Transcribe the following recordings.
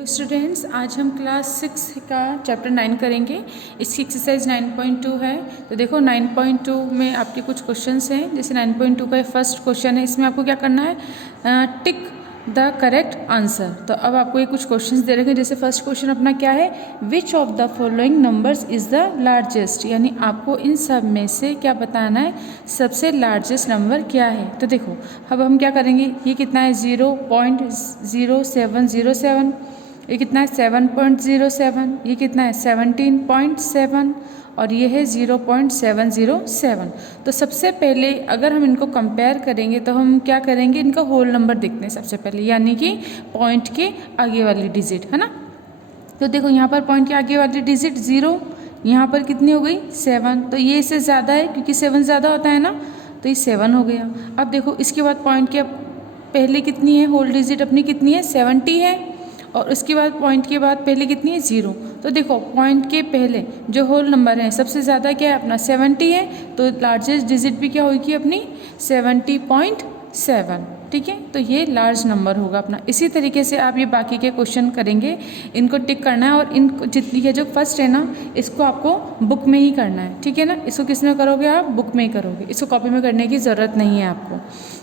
Hello students, आज हम class 6 का चैप्टर 9 करेंगे। इसकी एक्सरसाइज 9.2 है। तो देखो 9.2 में आपके कुछ क्वेश्चंस हैं। जैसे 9.2 का फर्स्ट क्वेश्चन है, इसमें आपको क्या करना है, टिक द करेक्ट आंसर। तो अब आपको ये कुछ क्वेश्चंस दे रखे हैं। जैसे फर्स्ट क्वेश्चन अपना क्या है, which of the following numbers is the largest, यानी आपको इन सब में से क्या बताना है, सबसे लार्जेस्ट नंबर क्या है। तो देखो अब हम क्या करेंगे, ये कितना है 0.0707, ये कितना है 7.07, ये कितना है 17.7 और ये है 0.707। तो सबसे पहले अगर हम इनको कंपेयर करेंगे तो हम क्या करेंगे, इनका होल नंबर देखते हैं सबसे पहले, यानी कि पॉइंट के आगे वाली डिजिट, है ना। तो देखो यहाँ पर पॉइंट के आगे वाली डिजिट 0, यहाँ पर कितनी हो गई 7, तो ये इससे ज़्यादा है क्योंकि 7 ज़्यादा होता है ना, तो ये 7 हो गया। अब देखो इसके बाद पॉइंट के पहले कितनी है, होल डिजिट अपनी कितनी है 70 है, और उसके बाद पॉइंट के बाद पहले कितनी है 0। तो देखो पॉइंट के पहले जो होल नंबर है सबसे ज़्यादा क्या है अपना 70 है, तो लार्जेस्ट डिजिट भी क्या होगी अपनी 70.7, ठीक है। तो ये लार्ज नंबर होगा अपना। इसी तरीके से आप ये बाकी के क्वेश्चन करेंगे, इनको टिक करना है, और इन जितनी ये जो फर्स्ट है ना, इसको आपको बुक में ही करना है, ठीक है ना। इसको किस में करोगे आप, बुक में ही करोगे, इसको कॉपी में करने की ज़रूरत नहीं है आपको।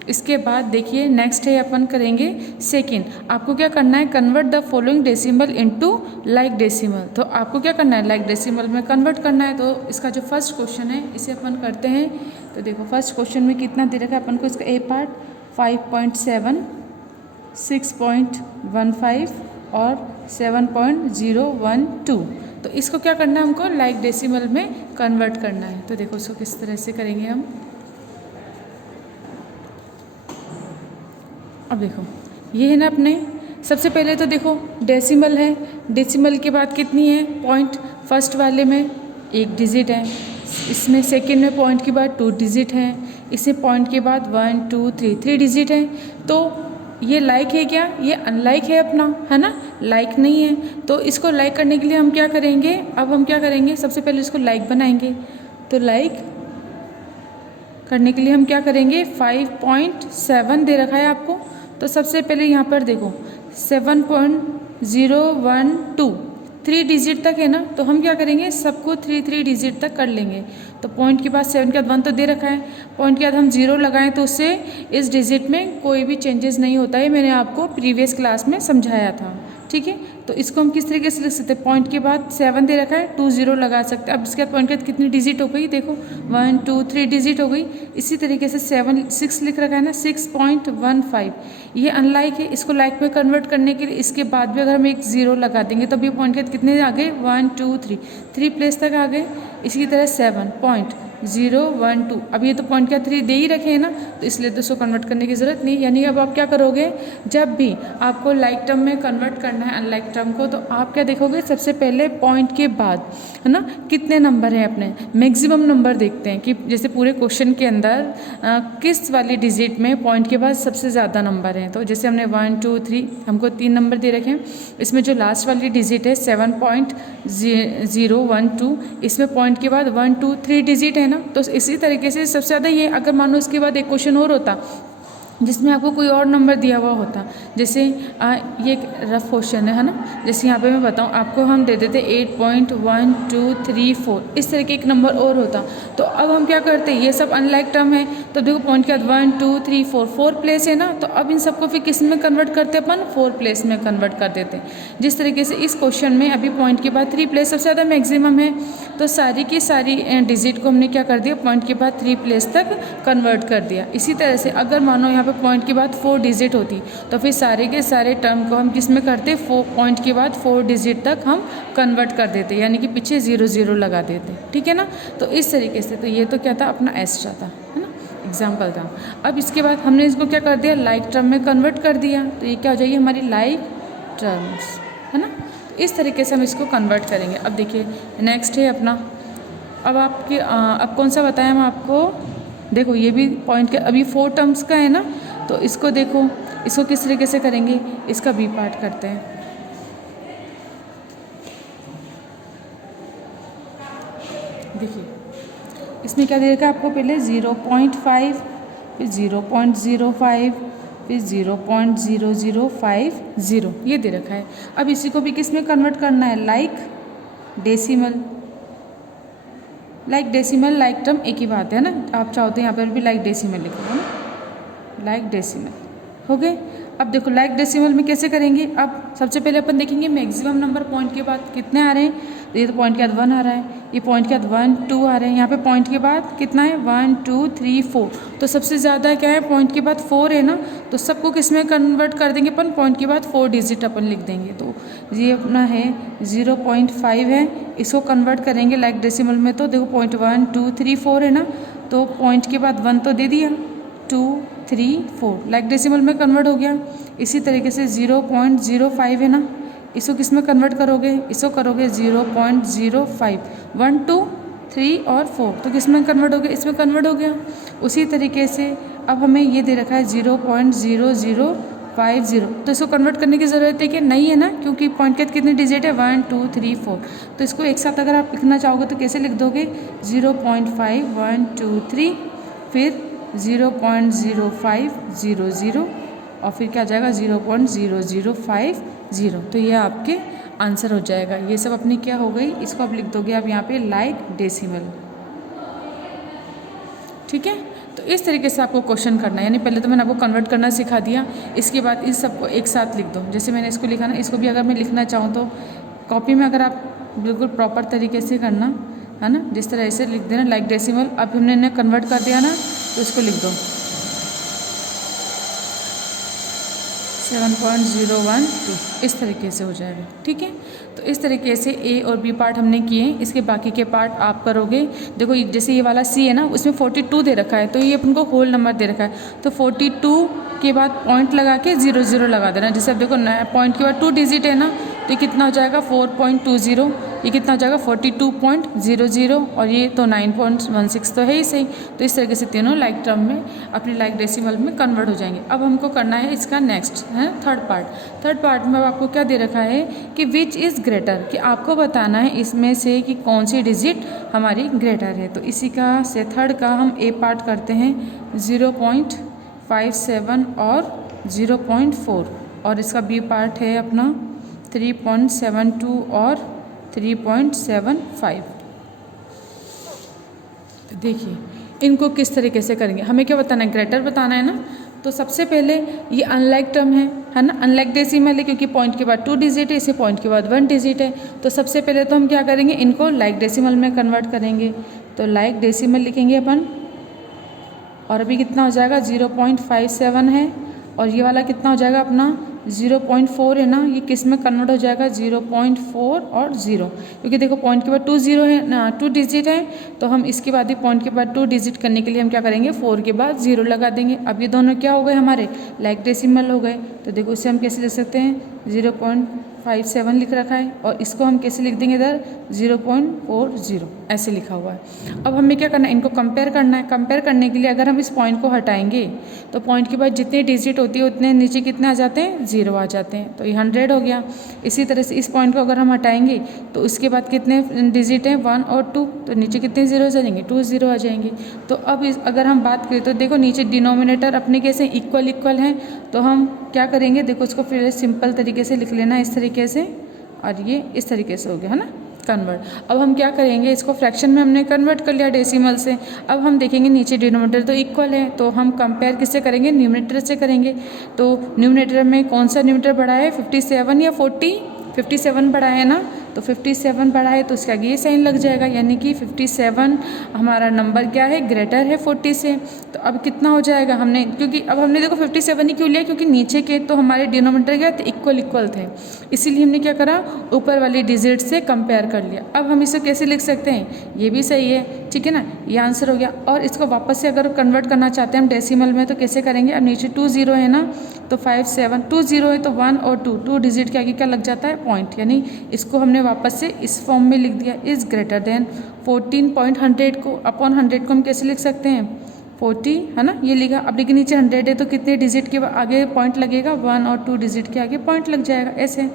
इसके बाद देखिए नेक्स्ट है, अपन करेंगे सेकेंड। आपको क्या करना है, convert the following decimal into like decimal. तो आपको क्या करना है, लाइक डेसिमल में कन्वर्ट करना है। तो इसका जो फर्स्ट क्वेश्चन है इसे अपन करते हैं। तो देखो फर्स्ट क्वेश्चन में कितना दे रखा है अपन को, इसका ए पार्ट 5.7, 6.15 और 7.012। तो इसको क्या करना है, हमको लाइक डेसिमल में कन्वर्ट करना है। तो देखो इसको किस तरह से करेंगे हम। अब देखो ये है ना अपने, सबसे पहले तो देखो डेसिमल है, डेसिमल के बाद कितनी है पॉइंट, फर्स्ट वाले में एक डिजिट है, इसमें सेकंड में पॉइंट के बाद 2 डिजिट है, इसमें पॉइंट के बाद 1 2 3 डिजिट है। तो ये लाइक है क्या, ये अनलाइक है अपना, है ना, लाइक नहीं है। तो इसको लाइक करने के लिए हम क्या करेंगे, अब हम क्या करेंगे, सबसे पहले इसको लाइक बनाएंगे। तो लाइक करने के लिए हम क्या करेंगे, 5.7 दे रखा है आपको। तो सबसे पहले यहाँ पर देखो 7.012 3 डिजिट तक है ना, तो हम क्या करेंगे, सबको 3 डिजिट तक कर लेंगे। तो पॉइंट के बाद 7 के बाद 1 तो दे रखा है, पॉइंट के बाद हम 0 लगाएं तो उससे इस डिजिट में कोई भी चेंजेस नहीं होता है, मैंने आपको प्रीवियस क्लास में समझाया था, ठीक है। तो इसको हम किस तरीके से लिख सकते हैं, पॉइंट के बाद 7 दे रखा है, 2 0 लगा सकते हैं। अब इसके बाद पॉइंट के बाद कितनी डिजिट हो गई, देखो 1 2 3 डिजिट हो गई। इसी तरीके से 6 लिख रखा है ना, 6.15, ये अनलाइक है, इसको लाइक में कन्वर्ट करने के लिए इसके बाद भी अगर हम एक 0 लगा देंगे तो भी पॉइंट के बाद कितने आ गए 1 2 3 प्लेस तक आ गए। इसी तरह 7.012, अब ये तो पॉइंट का 3 दे ही रखे हैं ना, तो इसलिए तो इसको कन्वर्ट करने की ज़रूरत नहीं। यानी अब आप क्या करोगे, जब भी आपको लाइक टर्म में कन्वर्ट करना है अनलाइक टर्म को, तो आप क्या देखोगे, सबसे पहले पॉइंट के बाद, है ना, कितने नंबर हैं अपने, मैक्सिमम नंबर देखते हैं कि जैसे पूरे क्वेश्चन के अंदर किस वाली डिजिट में पॉइंट के बाद सबसे ज़्यादा नंबर हैं। तो जैसे हमने 1 2 3 हमको 3 नंबर दे रखे हैं, इसमें जो लास्ट वाली डिजिट है 7.012, इसमें पॉइंट के बाद 1 2 3 डिजिट है ना। तो इसी तरीके से सबसे ज़्यादा ये, अगर मान लो इसके बाद एक क्वेश्चन और होता जिसमें आपको कोई और नंबर दिया हुआ होता, जैसे ये एक रफ क्वेश्चन है ना, जैसे यहाँ पे मैं बताऊँ आपको, हम दे देते 8.1234, इस तरह के एक नंबर और होता। तो अब हम क्या करते हैं, ये सब अनलाइक टर्म है, तो देखो पॉइंट के बाद 1 2 3 4 प्लेस है ना, तो अब इन सबको फिर किस में कन्वर्ट करते अपन, 4 प्लेस में कन्वर्ट कर देते हैं। जिस तरीके से इस क्वेश्चन में अभी पॉइंट के बाद 3 प्लेस सबसे ज़्यादा मैक्सिमम है, तो सारी की सारी डिजिट को हमने क्या कर दिया, पॉइंट के बाद 3 प्लेस तक कन्वर्ट कर दिया। इसी तरह से अगर मानो यहाँ पर पॉइंट के बाद 4 डिजिट होती, तो फिर सारे के सारे टर्म को हम किस में करते, 4 पॉइंट के बाद 4 डिजिट तक हम कन्वर्ट कर देते, यानी कि पीछे 0 0 लगा देते, ठीक है ना। तो इस तरीके से, तो ये तो क्या था अपना एस्ट्रा था, है ना, एग्जाम्पल था। अब इसके बाद हमने इसको क्या कर दिया, लाइक टर्म में कन्वर्ट कर दिया, तो ये क्या हो जाएगी हमारी लाइक टर्म्स, है ना। तो इस तरीके से हम इसको कन्वर्ट करेंगे। अब देखिए नेक्स्ट है अपना, अब आपके अब कौन सा बताया हम आपको, देखो ये भी पॉइंट के अभी 4 टर्म्स का है ना, तो इसको देखो, इसको किस तरीके से करेंगे, इसका बी पार्ट करते हैं। देखिए इसमें क्या दे रखा है आपको, पहले 0.5, फिर 0.05, फिर 0.0050 ये दे रखा है। अब इसी को भी किस में कन्वर्ट करना है, like decimal. Like decimal like term एक ही बात है ना, आप चाहो तो यहाँ पर भी लाइक डेसिमल लिखो है ना, लाइक डेसिमल हो गए। अब देखो लाइक डेसिमल में कैसे करेंगे, अब सबसे पहले अपन देखेंगे मैक्सिमम नंबर पॉइंट के बाद कितने आ रहे हैं। तो ये तो पॉइंट के बाद 1 आ रहा है, ये पॉइंट के बाद 1 2 आ रहे हैं, यहाँ पे पॉइंट के बाद कितना है 1 2 3 4। तो सबसे ज़्यादा क्या है, पॉइंट के बाद 4 है ना, तो सबको किस में कन्वर्ट कर देंगे अपन, पॉइंट के बाद 4 डिजिट अपन लिख देंगे। तो ये अपना है 0.5 है, इसको कन्वर्ट करेंगे लाइक डेसिमल में। तो देखो पॉइंट 1 2 3 4 है ना, तो पॉइंट के बाद 1 तो दे दिया, 2 3 4 लाइक डेसिमल में कन्वर्ट हो गया। इसी तरीके से 0.05 है ना, इसको किस में कन्वर्ट करोगे, इसको करोगे 0.05, 1 2 3 और 4 तो किस में कन्वर्ट हो गया, इसमें कन्वर्ट हो गया। उसी तरीके से अब हमें ये दे रखा है 0.0050, तो इसको कन्वर्ट करने की ज़रूरत है कि नहीं है ना, क्योंकि पॉइंट के कितने डिजिट है 1 2 3 4। तो इसको एक साथ अगर आप लिखना चाहोगे तो कैसे लिख दोगे, 0.5 1 2 3 फिर 0.0500 और फिर क्या आ जाएगा 0.0050। तो ये आपके आंसर हो जाएगा। ये सब अपनी क्या हो गई, इसको आप लिख दोगे आप यहाँ पे लाइक डेसिमल। ठीक है, तो इस तरीके से आपको क्वेश्चन करना है, यानी पहले तो मैंने आपको कन्वर्ट करना सिखा दिया, इसके बाद इस सबको एक साथ लिख दो। जैसे मैंने इसको लिखा ना, इसको भी अगर मैं लिखना चाहूँ तो कॉपी में अगर आप बिल्कुल प्रॉपर तरीके से करना है ना, जिस तरह से लिख देना लाइक डेसिमल। अब हमने इन्हें कन्वर्ट कर दिया ना, तो इसको लिख दो 7.012, इस तरीके से हो जाएगा। ठीक है, तो इस तरीके से ए और बी पार्ट हमने किए, इसके बाकी के पार्ट आप करोगे। देखो जैसे ये वाला सी है ना, उसमें 42 दे रखा है, तो ये अपन को होल नंबर दे रखा है, तो 42 के बाद पॉइंट लगा के 00 लगा देना। जैसे अब देखो नया पॉइंट के बाद 2 डिजिट है ना, तो ये कितना हो जाएगा 4.20, ये कितना हो जाएगा 42.00 और ये तो 9.16 तो है ही सही। तो इस तरीके से तीनों लाइक टर्म में अपनी लाइक डेसिमल में कन्वर्ट हो जाएंगे। अब हमको करना है इसका नेक्स्ट है थर्ड पार्ट। थर्ड पार्ट में आपको क्या दे रखा है कि विच इज़ ग्रेटर, कि आपको बताना है इसमें से कि कौन सी डिजिट हमारी ग्रेटर है। तो इसी का से थर्ड का हम ए पार्ट करते हैं 0.57 और 0.4 और इसका बी पार्ट है अपना 3.72 और 3.75। तो देखिए इनको किस तरीके से करेंगे, हमें क्या बताना है, ग्रेटर बताना है ना। तो सबसे पहले ये अनलाइक टर्म है ना, अनलाइक डेसिमल है क्योंकि पॉइंट के बाद 2 डिजिट है, इसे पॉइंट के बाद 1 डिजिट है। तो सबसे पहले तो हम क्या करेंगे, इनको लाइक डेसिमल में कन्वर्ट करेंगे। तो लाइक डेसिमल लिखेंगे अपन, और अभी कितना हो जाएगा 0.57 है, और ये वाला कितना हो जाएगा अपना 0.4 है ना, ये किस में कन्वर्ट हो जाएगा 0.4 और 0, क्योंकि देखो पॉइंट के बाद 2 0 है ना, 2 डिजिट है, तो हम इसके बाद ही पॉइंट के बाद 2 डिजिट करने के लिए हम क्या करेंगे 4 के बाद 0 लगा देंगे। अब ये दोनों क्या हो गए हमारे लाइक डेसिमल हो गए। तो देखो इसे हम कैसे लिख सकते हैं 0.57 लिख रखा है, और इसको हम कैसे लिख देंगे इधर 0.40 ऐसे लिखा हुआ है। अब हमें क्या करना है, इनको कंपेयर करना है। कंपेयर करने के लिए अगर हम इस पॉइंट को हटाएंगे तो पॉइंट के बाद जितने डिजिट होती है उतने नीचे कितने आ जाते हैं 0 आ जाते हैं, तो ये 100 हो गया। इसी तरह से इस पॉइंट को अगर हम हटाएंगे तो इसके बाद कितने डिजिट हैं 1 और 2, तो नीचे कितने 0 आ जाएंगे 2 0 आ जाएंगे। तो अब अगर हम बात करें तो देखो नीचे डिनोमिनेटर अपने कैसे इक्वल हैं, तो हम क्या करेंगे, देखो इसको फिर सिंपल तरीके से लिख लेना इस तरीके से, और ये इस तरीके से हो गया है ना कन्वर्ट। अब हम क्या करेंगे, इसको फ्रैक्शन में हमने कन्वर्ट कर लिया डेसिमल से। अब हम देखेंगे नीचे डिनोमिनेटर तो इक्वल है, तो हम कंपेयर किससे करेंगे, न्यूमरेटर से करेंगे। तो न्यूमरेटर में कौन सा न्यूमरेटर बड़ा है 57 या 40, 57 बड़ा है ना, तो 57 बड़ा है तो उसका ये साइन लग जाएगा, यानी कि 57 हमारा नंबर क्या है ग्रेटर है 40 से। तो अब कितना हो जाएगा, हमने क्योंकि अब हमने देखो 57 ही क्यों लिया, क्योंकि नीचे के तो हमारे डिनोमिनेटर क्या थे इक्वल थे, इसीलिए हमने क्या करा ऊपर वाली डिजिट से कंपेयर कर लिया। अब हम इसे कैसे लिख सकते हैं, ये भी सही है, ठीक है ना, ये आंसर हो गया। और इसको वापस से अगर कन्वर्ट करना चाहते हैं हम डेसिमल में तो कैसे करेंगे, अब नीचे 2 0 है ना, तो 57 2 0 है तो 1 और 2 डिजिट के आगे क्या लग जाता है पॉइंट, यानी इसको हमने वापस से इस फॉर्म में लिख दिया इज़ ग्रेटर देन 14.100 को अपॉन 100 को हम कैसे लिख सकते हैं 40 है ना, ये लिखा। अब लेकिन नीचे 100 है तो कितने डिजिट के आगे पॉइंट लगेगा 1 और 2 डिजिट के आगे पॉइंट लग जाएगा ऐसे।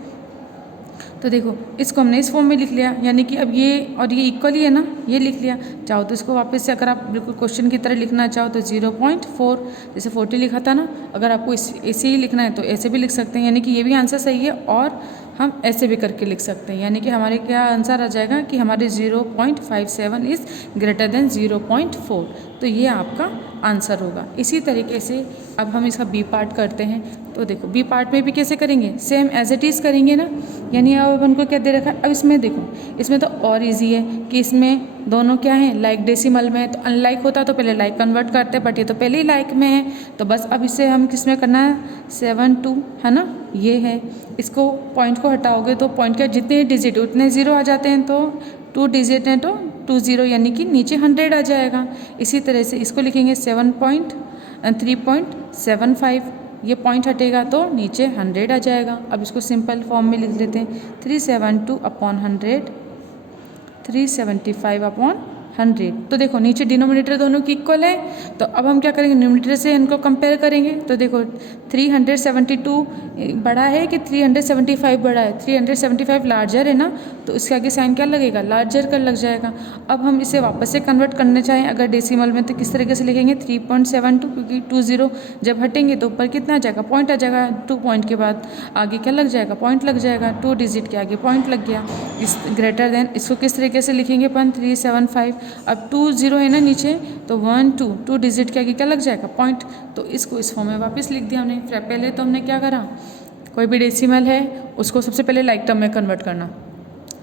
तो देखो इसको हमने इस फॉर्म में लिख लिया, यानी कि अब ये और ये इक्वल ही है ना, ये लिख लिया। चाहो तो इसको वापस से अगर आप बिल्कुल क्वेश्चन की तरह लिखना चाहो तो 0.4, जैसे 40 लिखा था ना, अगर आपको ऐसे ही लिखना है तो ऐसे भी लिख सकते हैं, यानी कि ये भी आंसर सही है और हम ऐसे भी करके लिख सकते हैं। यानी कि हमारे क्या आंसर आ जाएगा कि हमारे 0.57 इज़ ग्रेटर देन 0.4, तो ये आपका आंसर होगा। इसी तरीके से अब हम इसका बी पार्ट करते हैं। तो देखो बी पार्ट में भी कैसे करेंगे, सेम एज इट इज़ करेंगे ना, यानी अब उनको क्या दे रखा है। अब इसमें देखो, इसमें तो और इजी है कि इसमें दोनों क्या हैं, लाइक डेसिमल में है, तो अनलाइक होता तो पहले लाइक कन्वर्ट करते, बट ये तो पहले ही लाइक में है, तो बस अब इसे हम किस में करना है, 7 2 है ना, ये है। इसको पॉइंट को हटाओगे तो पॉइंट के जितने डिजिट उतने ज़ीरो आ जाते हैं, तो 2 डिजिट हैं तो 20, यानी कि नीचे 100 आ जाएगा। इसी तरह से इसको लिखेंगे 3.75, ये पॉइंट हटेगा तो नीचे 100 आ जाएगा। अब इसको सिंपल फॉर्म में लिख लेते हैं, 372/100, 375/100। तो देखो नीचे डिनोमिनेटर दोनों की इक्वल है, तो अब हम क्या करेंगे, न्यूमरेटर से इनको कंपेयर करेंगे। तो देखो 372 बड़ा है कि 375 बड़ा है, 375 लार्जर है ना, तो इसके आगे साइन क्या लगेगा, लार्जर का लग जाएगा। अब हम इसे वापस से कन्वर्ट करना चाहें अगर डेसिमल में, तो किस तरीके से लिखेंगे, 3.72, क्योंकि 20 जब हटेंगे तो ऊपर कितना आ जाएगा, पॉइंट आ जाएगा। 2 पॉइंट के बाद आगे क्या लग जाएगा, पॉइंट लग जाएगा, 2 डिजिट के आगे पॉइंट लग गया। इस ग्रेटर देन इसको किस तरीके से लिखेंगे अपन, 375। अब 20 है ना नीचे, तो 1 2 डिजिट के आगे क्या लग जाएगा, पॉइंट। तो इसको इस फॉर्म में वापस लिख दिया हमने। पहले तो हमने क्या करा, कोई भी डेसिमल है उसको सबसे पहले लाइक टर्म में कन्वर्ट करना,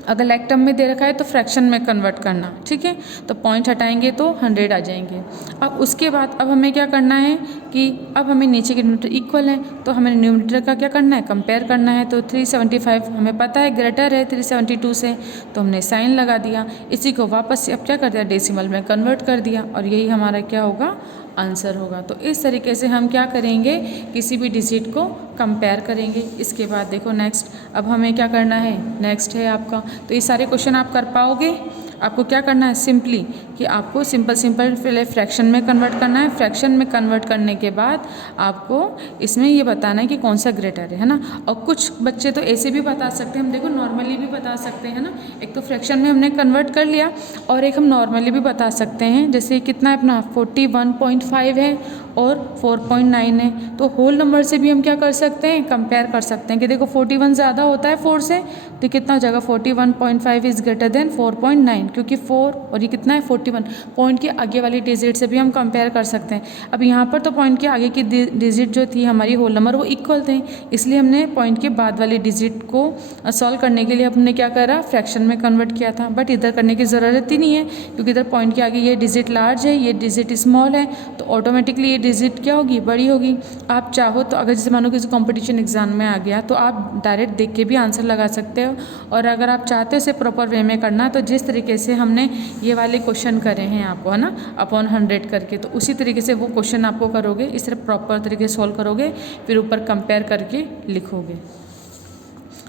अगर लाइक टर्म में दे रखा है तो फ्रैक्शन में कन्वर्ट करना, ठीक है। तो पॉइंट हटाएंगे तो 100 आ जाएंगे। अब उसके बाद अब हमें क्या करना है कि अब हमें नीचे के न्यूमरेटर इक्वल है, तो हमें न्यूमरेटर का क्या करना है, कंपेयर करना है। तो 375 हमें पता है ग्रेटर है 372 से, तो हमने साइन लगा दिया। इसी को वापस से अब क्या कर दिया, डेसिमल में कन्वर्ट कर दिया, और यही हमारा क्या होगा, आंसर होगा। तो इस तरीके से हम क्या करेंगे, किसी भी डिजिट को कंपेयर करेंगे। इसके बाद देखो नेक्स्ट, अब हमें क्या करना है, नेक्स्ट है आपका, तो ये सारे क्वेश्चन आप कर पाओगे। आपको क्या करना है, सिंपली कि आपको सिंपल पहले फ्रैक्शन में कन्वर्ट करना है। फ्रैक्शन में कन्वर्ट करने के बाद आपको इसमें ये बताना है कि कौन सा ग्रेटर है ना। और कुछ बच्चे तो ऐसे भी बता सकते हैं, हम देखो नॉर्मली भी बता सकते हैं ना। एक तो फ्रैक्शन में हमने कन्वर्ट कर लिया, और एक हम नॉर्मली भी बता सकते हैं। जैसे कितना है अपना 41.5 है और 4.9 है, तो होल नंबर से भी हम क्या कर सकते हैं, कंपेयर कर सकते हैं कि देखो 41 ज़्यादा होता है 4 से, तो कितना हो जाएगा, 41.5 इज़ ग्रेटर देन 4.9, क्योंकि 4 और ये कितना है 41, पॉइंट के आगे वाली डिजिट से भी हम कंपेयर कर सकते हैं। अब यहाँ पर तो पॉइंट के आगे की डिजिट जो थी हमारी होल नंबर वो इक्वल थे, इसलिए हमने पॉइंट के बाद वाली डिजिट को सॉल्व करने के लिए हमने क्या करा, फ्रैक्शन में कन्वर्ट किया था। बट इधर करने की ज़रूरत ही नहीं है, क्योंकि इधर पॉइंट के आगे ये डिजिट लार्ज है, ये डिजिट स्मॉल है, तो ऑटोमेटिकली ये डिजिट क्या होगी, बड़ी होगी। आप चाहो तो अगर जैसे मानो किसी कॉम्पिटिशन एग्जाम में आ गया, तो आप डायरेक्ट देख के भी आंसर लगा सकते हो। और अगर आप चाहते हो इसे प्रॉपर वे में करना, तो जिस तरीके से हमने ये वाले क्वेश्चन करे हैं आपको, है ना, अपॉन 100 करके, तो उसी तरीके से वो क्वेश्चन आपको करोगे, इस तरह प्रॉपर तरीके से सॉल्व करोगे, फिर ऊपर कंपेयर करके लिखोगे।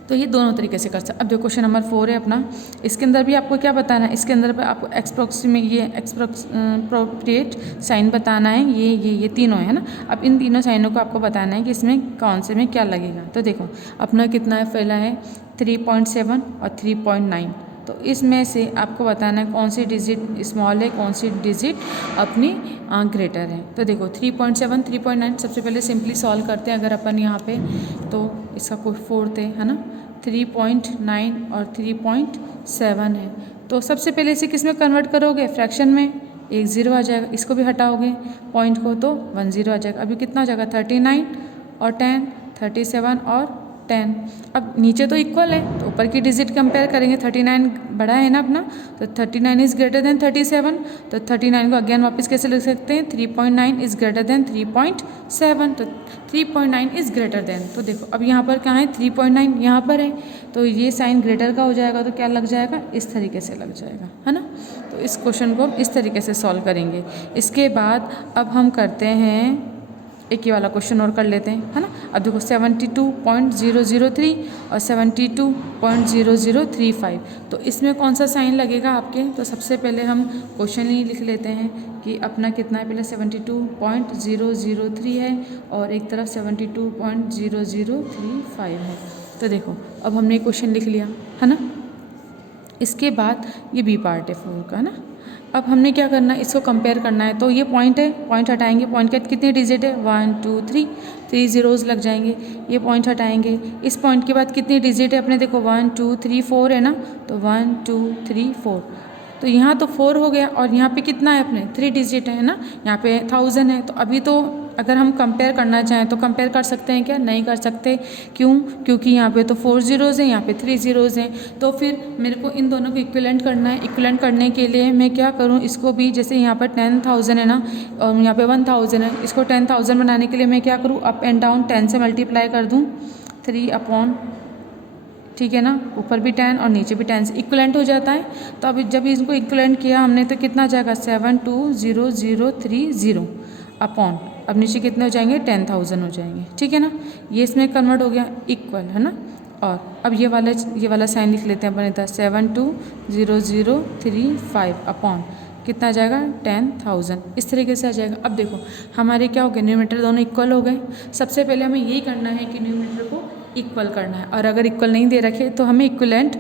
तो ये दोनों तरीके से कर सकते। अब जो क्वेश्चन नंबर 4 है अपना, इसके अंदर भी आपको क्या बताना है, इसके अंदर आपको एक्सप्रोप्रिएट साइन बताना है, ये तीनों है ना। अब इन तीनों साइनों को आपको बताना है कि इसमें कौन से में क्या लगेगा। तो देखो अपना कितना है, पहला है 3.7 और 3.9, तो इसमें से आपको बताना है कौन सी डिजिट स्मॉल है, कौन सी डिजिट अपनी ग्रेटर है। तो देखो 3.7 3.9 सबसे पहले सिंपली सॉल्व करते हैं। अगर अपन यहाँ पे, तो इसका कोई फोर्थ है ना, 3.9 और 3.7 है, तो सबसे पहले इसे किस में कन्वर्ट करोगे, फ्रैक्शन में, 1 0 आ जाएगा। इसको भी हटाओगे पॉइंट को, तो 1 0 आ जाएगा। अभी कितना आ जाएगा, 39 और 10, 37 और 10। अब नीचे तो इक्वल है, तो ऊपर की डिजिट कंपेयर करेंगे, 39 बड़ा है ना अपना, तो 39 इज़ ग्रेटर देन 37, तो 39 को अगेन वापस कैसे लिख सकते हैं, 3.9 इज़ ग्रेटर देन 3.7, तो 3.9 इज़ ग्रेटर देन। तो देखो अब यहाँ पर कहाँ है, 3.9 यहाँ पर है, तो ये साइन ग्रेटर का हो जाएगा, तो क्या लग जाएगा, इस तरीके से लग जाएगा, है ना। तो इस क्वेश्चन को हम इस तरीके से सॉल्व करेंगे। इसके बाद अब हम करते हैं एक ही वाला क्वेश्चन और कर लेते हैं, है ना। अब देखो 72.003 और 72.0035, तो इसमें कौन सा साइन लगेगा आपके। तो सबसे पहले हम क्वेश्चन ही लिख लेते हैं कि अपना कितना है, पहले 72.003 है और एक तरफ 72.0035 है। तो देखो अब हमने क्वेश्चन लिख लिया है ना। इसके बाद ये बी पार्ट है 4 का ना। अब हमने क्या करना है, इसको कंपेयर करना है। तो ये पॉइंट है, पॉइंट हटाएंगे। पॉइंट के बाद कितने डिजिट है, 1 2 3, 3 zeros लग जाएंगे। ये पॉइंट हटाएंगे। इस पॉइंट के बाद कितने डिजिट है अपने, देखो 1 2 3 4 है ना, तो 1 2 3 4। तो यहाँ तो 4 हो गया और यहाँ पे कितना है अपने 3 डिजिट है ना, यहाँ पे 1000 है। तो अभी तो अगर हम कंपेयर करना चाहें तो कंपेयर कर सकते हैं क्या, नहीं कर सकते। क्यों, क्योंकि यहाँ पे तो 4 zeros हैं, यहाँ पे 3 zeros हैं। तो फिर मेरे को इन दोनों को इक्विवेलेंट करना है। इक्विवेलेंट करने के लिए मैं क्या करूँ, इसको भी जैसे यहाँ पर 10,000 है ना और यहाँ पे 1000 है, इसको 10,000 बनाने के लिए मैं क्या करूँ, अप एंड डाउन 10 से मल्टीप्लाई कर दूँ, 3 अपॉन, ठीक है ना, ऊपर भी 10 और नीचे भी 10 से इक्विवेलेंट हो जाता है। तो अभी जब इसको इक्विवेलेंट किया हमने तो कितना आ जाएगा 720,030 अपॉन, अब नीचे कितने हो जाएंगे 10,000 हो जाएंगे, ठीक है ना। ये इसमें कन्वर्ट हो गया इक्वल, है ना। और अब ये वाला साइन लिख लेते हैं अपन इधर, 720,035 अपॉन कितना आ जाएगा 10,000, इस तरीके से आ जाएगा। अब देखो हमारे क्या हो गए, न्यूमरेटर दोनों इक्वल हो गए। सबसे पहले हमें यही करना है कि न्यूमरेटर को इक्वल करना है, और अगर इक्वल नहीं दे रखे तो हमें इक्विवेलेंट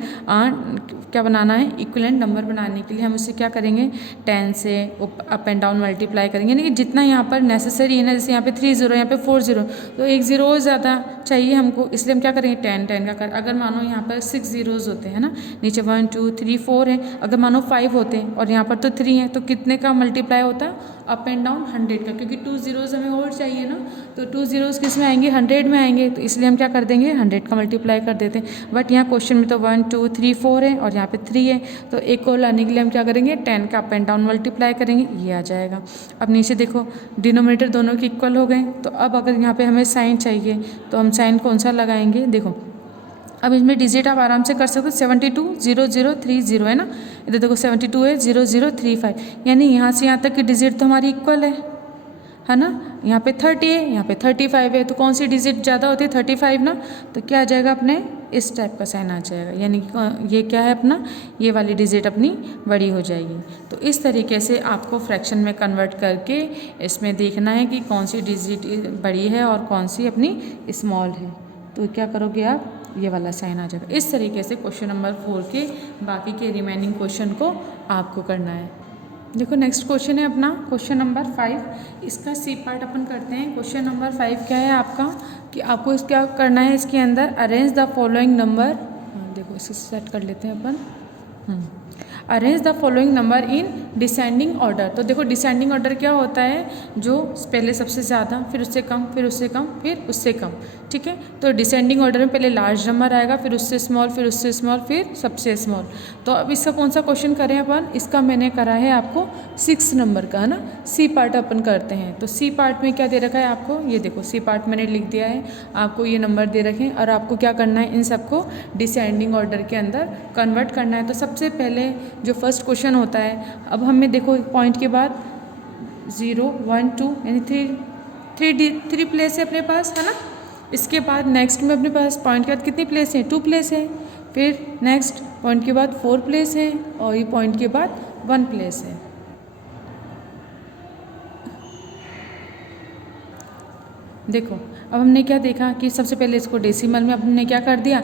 क्या बनाना है, इक्विवेलेंट नंबर बनाने के लिए हम उससे क्या करेंगे, 10 से अप एंड डाउन मल्टीप्लाई करेंगे, यानी कि जितना यहाँ पर नेसेसरी है ना, जैसे यहाँ पे 3 0 यहाँ पे 4 0, तो एक जीरो ज़्यादा चाहिए हमको, इसलिए हम क्या करेंगे 10 10 का कर। अगर मानो यहाँ पर 6 zeros होते हैं ना, नीचे 1 2 3 4 है, अगर मानो 5 होते हैं और यहाँ पर तो 3 है, तो कितने का मल्टीप्लाई होता है, अप एंड डाउन 100 का, क्योंकि 2 zeros हमें और चाहिए ना। तो 2 zeros किस में आएंगे, 100 में आएंगे, तो इसलिए हम क्या कर देंगे 100 का मल्टीप्लाई कर देते हैं। बट यहाँ क्वेश्चन में तो 1 2 3 4 है और यहाँ पे 3 है, तो एक को लाने के लिए हम क्या करेंगे 10 का अप एंड डाउन मल्टीप्लाई करेंगे, ये आ जाएगा। अब नीचे देखो डिनोमिनेटर दोनों के इक्वल हो गए। तो अब अगर यहाँ पे हमें साइन चाहिए तो हम साइन कौन सा लगाएंगे, देखो अब इसमें डिजिट आप आराम से कर सकते हो, 72,0,030 है ना, इधर देखो 72 है 0,035, यानी यहाँ से यहाँ तक की डिजिट तो हमारी इक्वल है ना। यहाँ पे 30 है, यहाँ पे 35 है, तो कौन सी डिजिट ज़्यादा होती है 35 ना, तो क्या आ जाएगा अपने इस टाइप का साइन आ जाएगा, यानी कि ये क्या है अपना, ये वाली डिजिट अपनी बड़ी हो जाएगी। तो इस तरीके से आपको फ्रैक्शन में कन्वर्ट करके इसमें देखना है कि कौन सी डिजिट बड़ी है और कौन सी अपनी स्मॉल है। तो क्या करोगे आप, ये वाला साइन आ जाएगा। इस तरीके से क्वेश्चन नंबर 4 के बाकी के रिमेनिंग क्वेश्चन को आपको करना है। देखो नेक्स्ट क्वेश्चन है अपना क्वेश्चन नंबर 5, इसका सी पार्ट अपन करते हैं। क्वेश्चन नंबर 5 क्या है आपका, कि आपको इस क्या करना है, इसके अंदर अरेंज द फॉलोइंग नंबर, देखो इसे सेट कर लेते हैं अपन, arrange the following number in descending order. तो देखो डिसेंडिंग ऑर्डर क्या होता है, जो पहले सबसे ज़्यादा, फिर उससे कम, फिर उससे कम, फिर उससे कम, ठीक है। तो डिसेंडिंग ऑर्डर में पहले लार्ज नंबर आएगा, फिर उससे स्मॉल, फिर उससे स्मॉल, फिर सबसे स्मॉल। तो अब इसका कौन सा क्वेश्चन करें अपन, इसका मैंने करा है आपको 6 नंबर का, है ना। सी पार्ट अपन करते हैं। तो सी पार्ट में क्या दे रखा है आपको, ये देखो सी पार्ट मैंने लिख दिया है, आपको ये नंबर दे रखे हैं और आपको क्या करना है, इन सबको डिसेंडिंग ऑर्डर के अंदर कन्वर्ट करना है। तो सबसे पहले जो फर्स्ट क्वेश्चन होता है, अब हमें देखो पॉइंट के बाद 0 1 2 यानी 3 प्लेस है अपने पास, है ना। इसके बाद नेक्स्ट में अपने पास पॉइंट के बाद कितनी प्लेस है, 2 प्लेस है। फिर नेक्स्ट पॉइंट के बाद 4 प्लेस है और ये पॉइंट के बाद 1 प्लेस है। देखो अब हमने क्या देखा कि सबसे पहले इसको डेसिमल में हमने क्या कर दिया,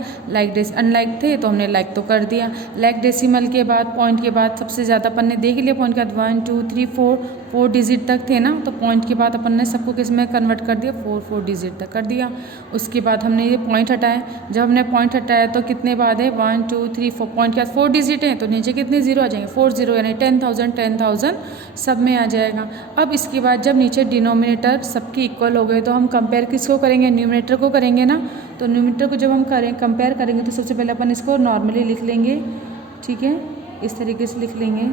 अनलाइक थे तो हमने लाइक तो कर दिया। लाइक डेसिमल के बाद पॉइंट के बाद सबसे ज़्यादा अपन ने देख लिया, पॉइंट के बाद 1 2 3 4 डिजिट तक थे ना, तो पॉइंट के बाद अपन ने सबको किस में कन्वर्ट कर दिया, 4 डिजिट तक कर दिया। उसके बाद हमने ये पॉइंट हटाया, जब हमने पॉइंट हटाया तो कितने बाद है 1 2 3 4, पॉइंट के बाद 4 डिजिट हैं तो नीचे कितने जीरो आ जाएंगे, 4 0, यानी 10,000 सब में आ जाएगा। अब इसके बाद जब नीचे डिनोमिनेटर सबके इक्वल हो गए तो हम कंपेयर किसको करेंगे, न्यूमरेटर को करेंगे ना। तो न्यूमरेटर को जब हम कंपेयर करेंगे तो सबसे पहले अपन इसको नॉर्मली लिख लेंगे, ठीक है, इस तरीके से लिख लेंगे।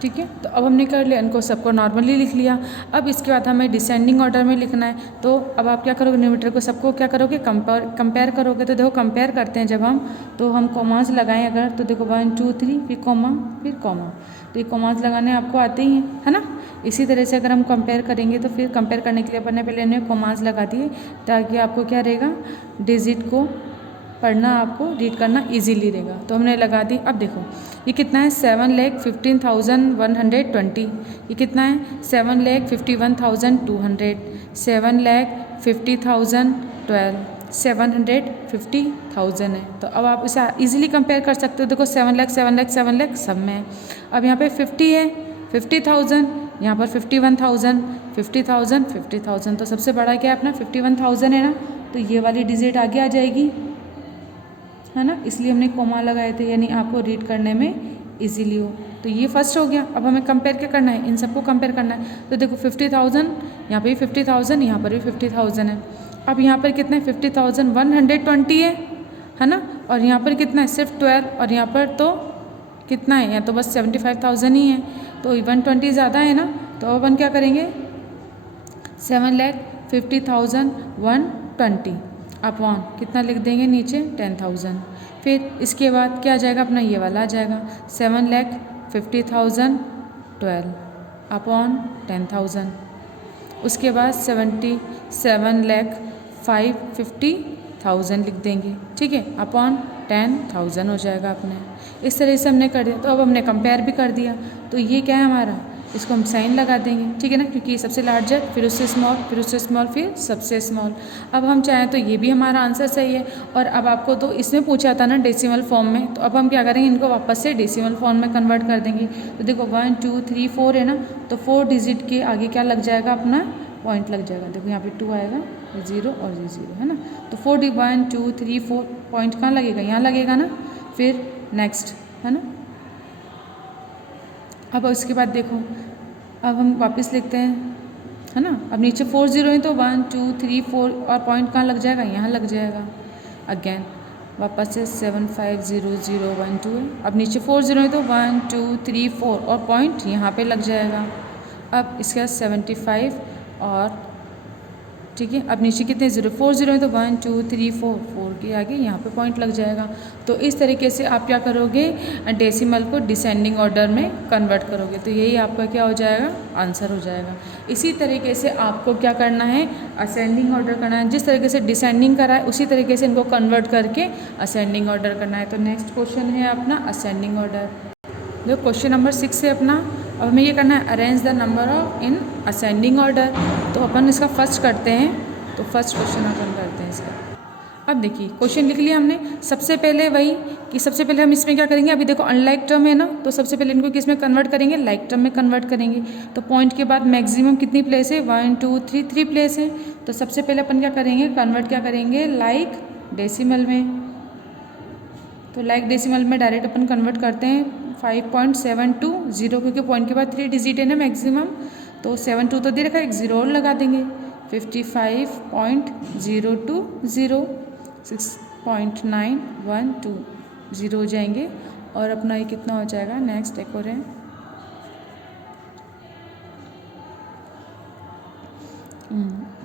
ठीक है, तो अब हमने कर लिया, इनको सबको नॉर्मली लिख लिया। अब इसके बाद हमें डिसेंडिंग ऑर्डर में लिखना है। तो अब आप क्या करोगे, न्यूमरेटर को सबको क्या करोगे, कंपेयर करोगे। तो देखो कंपेयर करते हैं जब हम, तो हम कॉमास लगाएं अगर, तो देखो 1 2 3 फिर कॉमा, फिर कॉमा, तो ये कॉमास लगाने आपको आते ही हैं, है ना। इसी तरह से अगर हम कंपेयर करेंगे तो फिर कंपेयर करने के लिए अपन ने पहले इन्हें कॉमास लगा दिए ताकि आपको क्या रहेगा, डिजिट को पढ़ना, आपको रीड करना इजीली रहेगा। तो हमने लगा दी। अब देखो ये कितना है, 7,15,120। ये कितना है, 7,51,200, 7,50,012, 750,000 है। तो अब आप इसे इजीली कंपेयर कर सकते हो। देखो 7 लाख 7 लाख 7 लाख सब में है। अब यहाँ पे 50 है, 50,000, यहाँ पर 51,000, 50,000, 50,000। तो सबसे बड़ा क्या है अपना 51,000 है ना, तो ये वाली डिजिट आगे आ जाएगी, है ना, इसलिए हमने कोमा लगाए थे, यानी आपको रीड करने में इजीली हो। तो ये फर्स्ट हो गया। अब हमें कंपेयर क्या करना है, इन सबको कंपेयर करना है। तो देखो 50,000, यहाँ पर भी 50,000, यहाँ पर भी 50,000 है। अब यहाँ पर कितना है, 50,120 है ना, और यहाँ पर कितना है, सिर्फ 12, और यहाँ पर तो कितना है, यहाँ तो बस 75,000 ही है, तो 120 ज़्यादा है ना। तो अब अपन क्या करेंगे, 7,50,120 अपॉन कितना लिख देंगे नीचे, 10,000। फिर इसके बाद क्या आ जाएगा अपना, ये वाला आ जाएगा 7,50,012 अपॉन 10,000। उसके बाद 77,550,000 लिख देंगे, ठीक है, अपॉन 10,000 हो जाएगा अपने। इस तरह से हमने कर दिया। तो अब हमने कंपेयर भी कर दिया। तो ये क्या है हमारा, इसको हम साइन लगा देंगे, ठीक है ना, क्योंकि ये सबसे लार्ज है, फिर उससे स्मॉल, फिर उससे स्मॉल, फिर सबसे स्मॉल। अब हम चाहें तो ये भी हमारा आंसर सही है। और अब आपको तो इसमें पूछा था ना डेसिमल फॉर्म में, तो अब हम क्या करेंगे, इनको वापस से डेसिमल फॉर्म में कन्वर्ट कर देंगे। तो देखो 1 2 3 4 है ना, तो 4 डिजिट के आगे क्या लग जाएगा अपना, पॉइंट लग जाएगा। देखो यहाँ पे 2 आएगा, 0 और ये 0 है ना। तो 4 1 2 3 4 पॉइंट कहाँ लगेगा, यहाँ लगेगा ना। फिर नेक्स्ट, है ना। अब उसके बाद देखो, अब हम वापस लिखते हैं, है ना। अब नीचे 4 0 है तो 1 2 3 4 और पॉइंट कहाँ लग जाएगा, यहाँ लग जाएगा। अगेन वापस से 7 5 0 0 1 2 है। अब नीचे 4 0 है तो 1 2 3 4 और पॉइंट यहाँ पे लग जाएगा। अब इसके बाद 75 और ठीक है। अब नीचे कितने 0 4 0 है तो 1 2 3 4 4 के आगे यहाँ पे पॉइंट लग जाएगा। तो इस तरीके से आप क्या करोगे, डेसिमल को डिसेंडिंग ऑर्डर में कन्वर्ट करोगे, तो यही आपका क्या हो जाएगा, आंसर हो जाएगा। इसी तरीके से आपको क्या करना है, असेंडिंग ऑर्डर करना है। जिस तरीके से डिसेंडिंग करा है उसी तरीके से इनको कन्वर्ट करके असेंडिंग ऑर्डर करना है। तो नेक्स्ट क्वेश्चन है अपना असेंडिंग ऑर्डर। जो क्वेश्चन नंबर 6 है अपना। अब हमें ये करना है arrange the number of in ascending order. तो अपन इसका फर्स्ट करते हैं। तो फर्स्ट क्वेश्चन अपन करते हैं इसका। अब देखिए क्वेश्चन लिख लिया हमने। सबसे पहले वही कि सबसे पहले हम इसमें क्या करेंगे, अभी देखो अनलाइक टर्म है ना, तो सबसे पहले इनको किस में कन्वर्ट करेंगे, लाइक टर्म में कन्वर्ट करेंगे। तो पॉइंट के बाद मैक्सिमम कितनी प्लेस है, 1 2 3 3 प्लेस है। तो सबसे पहले अपन क्या करेंगे, कन्वर्ट क्या करेंगे, लाइक डेसिमल में। तो लाइक डेसिमल में डायरेक्ट अपन कन्वर्ट करते हैं 5.720, क्योंकि पॉइंट के बाद 3 डिजिट है ना मैक्सिमम। तो 72 तो दे रखा है, एक 0 और लगा देंगे। 55.020, 6.912 0 हो जाएंगे। और अपना ये कितना हो जाएगा, नेक्स्ट एक और है,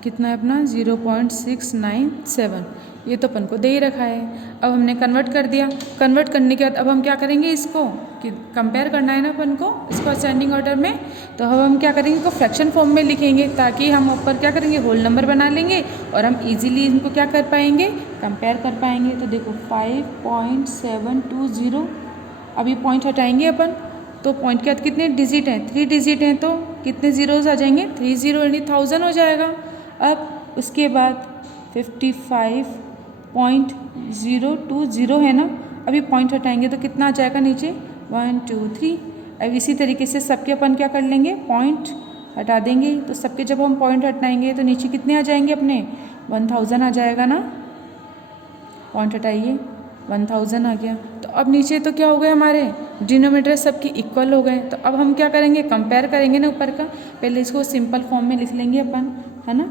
कितना है अपना 0.697, ये तो अपन को दे ही रखा है। अब हमने कन्वर्ट कर दिया। कन्वर्ट करने के बाद अब हम क्या करेंगे, इसको कि कंपेयर करना है ना अपन को इसको असेंडिंग ऑर्डर में। तो अब हम क्या करेंगे, इसको फ्रैक्शन फॉर्म में लिखेंगे, ताकि हम ऊपर क्या करेंगे, होल नंबर बना लेंगे और हम इजीली इनको क्या कर पाएंगे, कंपेयर कर पाएंगे। तो देखो 5.720, अभी पॉइंट हटाएंगे अपन, तो पॉइंट के बाद कितने डिजिट हैं, 3 डिजिट हैं, तो कितने जीरोज आ जाएंगे, 3 0 यानी 1000 हो जाएगा। अब उसके बाद 55.020 है ना, अभी पॉइंट हटाएंगे तो कितना आ जाएगा नीचे, 1 2 3। अब इसी तरीके से सबके अपन क्या कर लेंगे, पॉइंट हटा देंगे। तो सबके जब हम पॉइंट हटाएंगे तो नीचे कितने आ जाएंगे अपने, 1000 आ जाएगा ना। पॉइंट हटाइए, 1000 आ गया। तो अब नीचे तो क्या हो गए, हमारे डिनोमिनेटर सबके इक्वल हो गए। तो अब हम क्या करेंगे, कंपेयर करेंगे ना ऊपर का। पहले इसको सिंपल फॉर्म में लिख लेंगे अपन, है ना।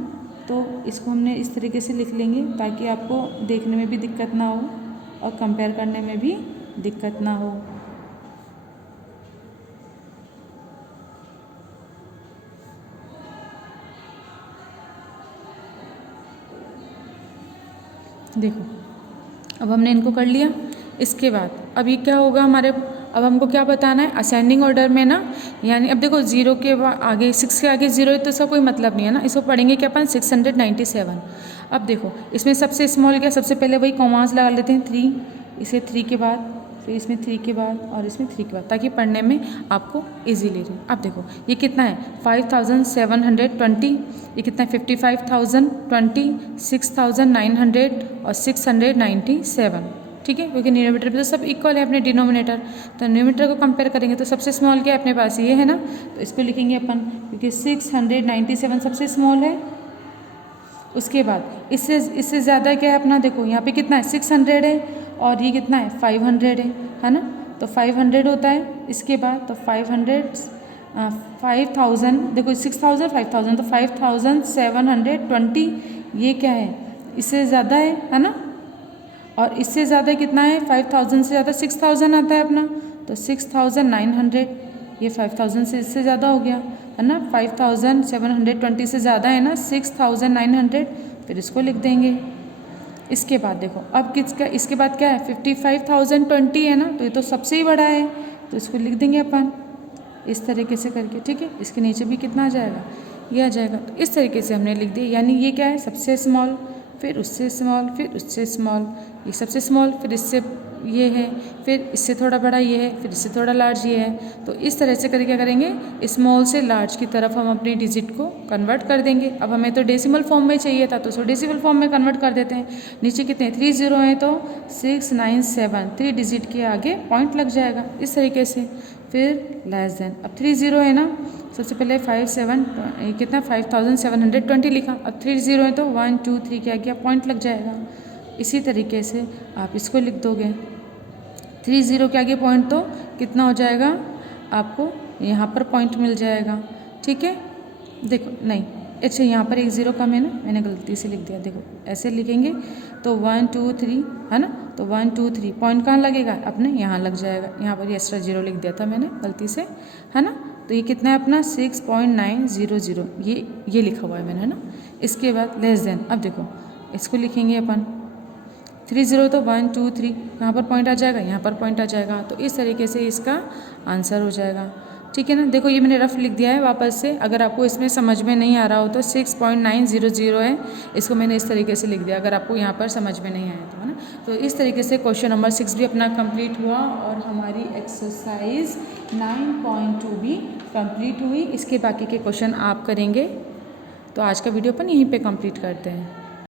तो इसको हमने इस तरीके से लिख लेंगे ताकि आपको देखने में भी दिक्कत ना हो और कंपेयर करने में भी दिक्कत ना हो। देखो अब हमने इनको कर लिया। इसके बाद अभी क्या होगा हमारे, अब हमको क्या बताना है, असेंडिंग ऑर्डर में ना, यानी अब देखो 0 के आगे 6 के आगे 0 है तो इसका कोई मतलब नहीं है ना, इसको पढ़ेंगे क्या अपन 697। अब देखो इसमें सबसे स्मॉल क्या, सबसे पहले वही कॉमास लगा लेते हैं 3, इसे 3 के बाद, फिर इसमें 3 के बाद और इसमें 3 के बाद, ताकि पढ़ने में आपको इजीली रहे। अब देखो ये कितना है 5720, ये कितना है 55,020, 6,900 और 697, ठीक है, क्योंकि न्यूमरेटर पे तो सब इक्वल है अपने डिनोमिनेटर, तो न्यूमरेटर को कंपेयर करेंगे तो सबसे स्मॉल क्या है अपने पास ये है ना, तो इसको लिखेंगे अपन, क्योंकि 697 सबसे स्मॉल है। उसके बाद इससे ज़्यादा क्या है अपना, देखो यहाँ पे कितना है 600 है और ये कितना है 500 है ना, तो 500 होता है। इसके बाद तो 5000, देखो 6000 5000 तो 5720, ये क्या है इससे ज़्यादा है ना, और इससे ज़्यादा कितना है 5000 से ज़्यादा 6000 आता है अपना, तो 6900, ये 5000 से इससे ज़्यादा हो गया है ना, 5720 से ज़्यादा है ना 6900, फिर इसको लिख देंगे। इसके बाद देखो अब किसका, इसके बाद क्या है 55,020 है ना, तो ये तो सबसे ही बड़ा है, तो इसको लिख देंगे अपन इस तरीके से करके, ठीक है। इसके नीचे भी कितना आ जाएगा, ये आ जाएगा, तो इस तरीके से हमने लिख दिया, यानी ये क्या है सबसे स्मॉल, फिर उससे स्मॉल, फिर उससे स्मॉल, ये सबसे स्मॉल, फिर इससे ये है, फिर इससे थोड़ा बड़ा ये है, फिर इससे थोड़ा लार्ज ये है। तो इस तरह से करके क्या करेंगे, स्मॉल से लार्ज की तरफ हम अपनी डिजिट को कन्वर्ट कर देंगे। अब हमें तो डेसिमल फॉर्म में चाहिए था, तो उसको डेसिमल फॉर्म में कन्वर्ट कर देते हैं। नीचे कितने 3 0 हैं, तो 697, 3 डिजिट के आगे पॉइंट लग जाएगा इस तरीके से। फिर लेस देन, अब 3 0 है ना, सबसे पहले 5720 लिखा, अब 3 0 है तो 1 2 3 के आगे पॉइंट लग जाएगा। इसी तरीके से आप इसको लिख दोगे, 3 0 के आगे पॉइंट तो कितना हो जाएगा, आपको यहाँ पर पॉइंट मिल जाएगा, ठीक है। देखो नहीं, अच्छा यहाँ पर 1 0 कम है ना, मैंने गलती से लिख दिया, देखो ऐसे लिखेंगे तो 1 2 3 है ना, तो 1 2 3 पॉइंट कहाँ लगेगा अपने, यहाँ लग जाएगा, यहाँ पर एक्स्ट्रा 0 लिख दिया था मैंने गलती से, है ना। तो ये कितना है अपना 6.900, ये लिखा हुआ है मैंने, है ना। इसके बाद लेस देन, अब देखो इसको लिखेंगे अपन 3 0 तो 1 2 3 कहाँ पर पॉइंट आ जाएगा, यहाँ पर पॉइंट आ जाएगा, तो इस तरीके से इसका आंसर हो जाएगा, ठीक है ना। देखो ये मैंने रफ लिख दिया है वापस से, अगर आपको इसमें समझ में नहीं आ रहा हो तो 6.900 है, इसको मैंने इस तरीके से लिख दिया, अगर आपको यहाँ पर समझ में नहीं आया तो, है ना। तो इस तरीके से क्वेश्चन नंबर 6 भी अपना कंप्लीट हुआ और हमारी एक्सरसाइज 9.2 भी कंप्लीट हुई। इसके बाकी के क्वेश्चन आप करेंगे, तो आज का वीडियो अपन यहीं पे कंप्लीट करते हैं।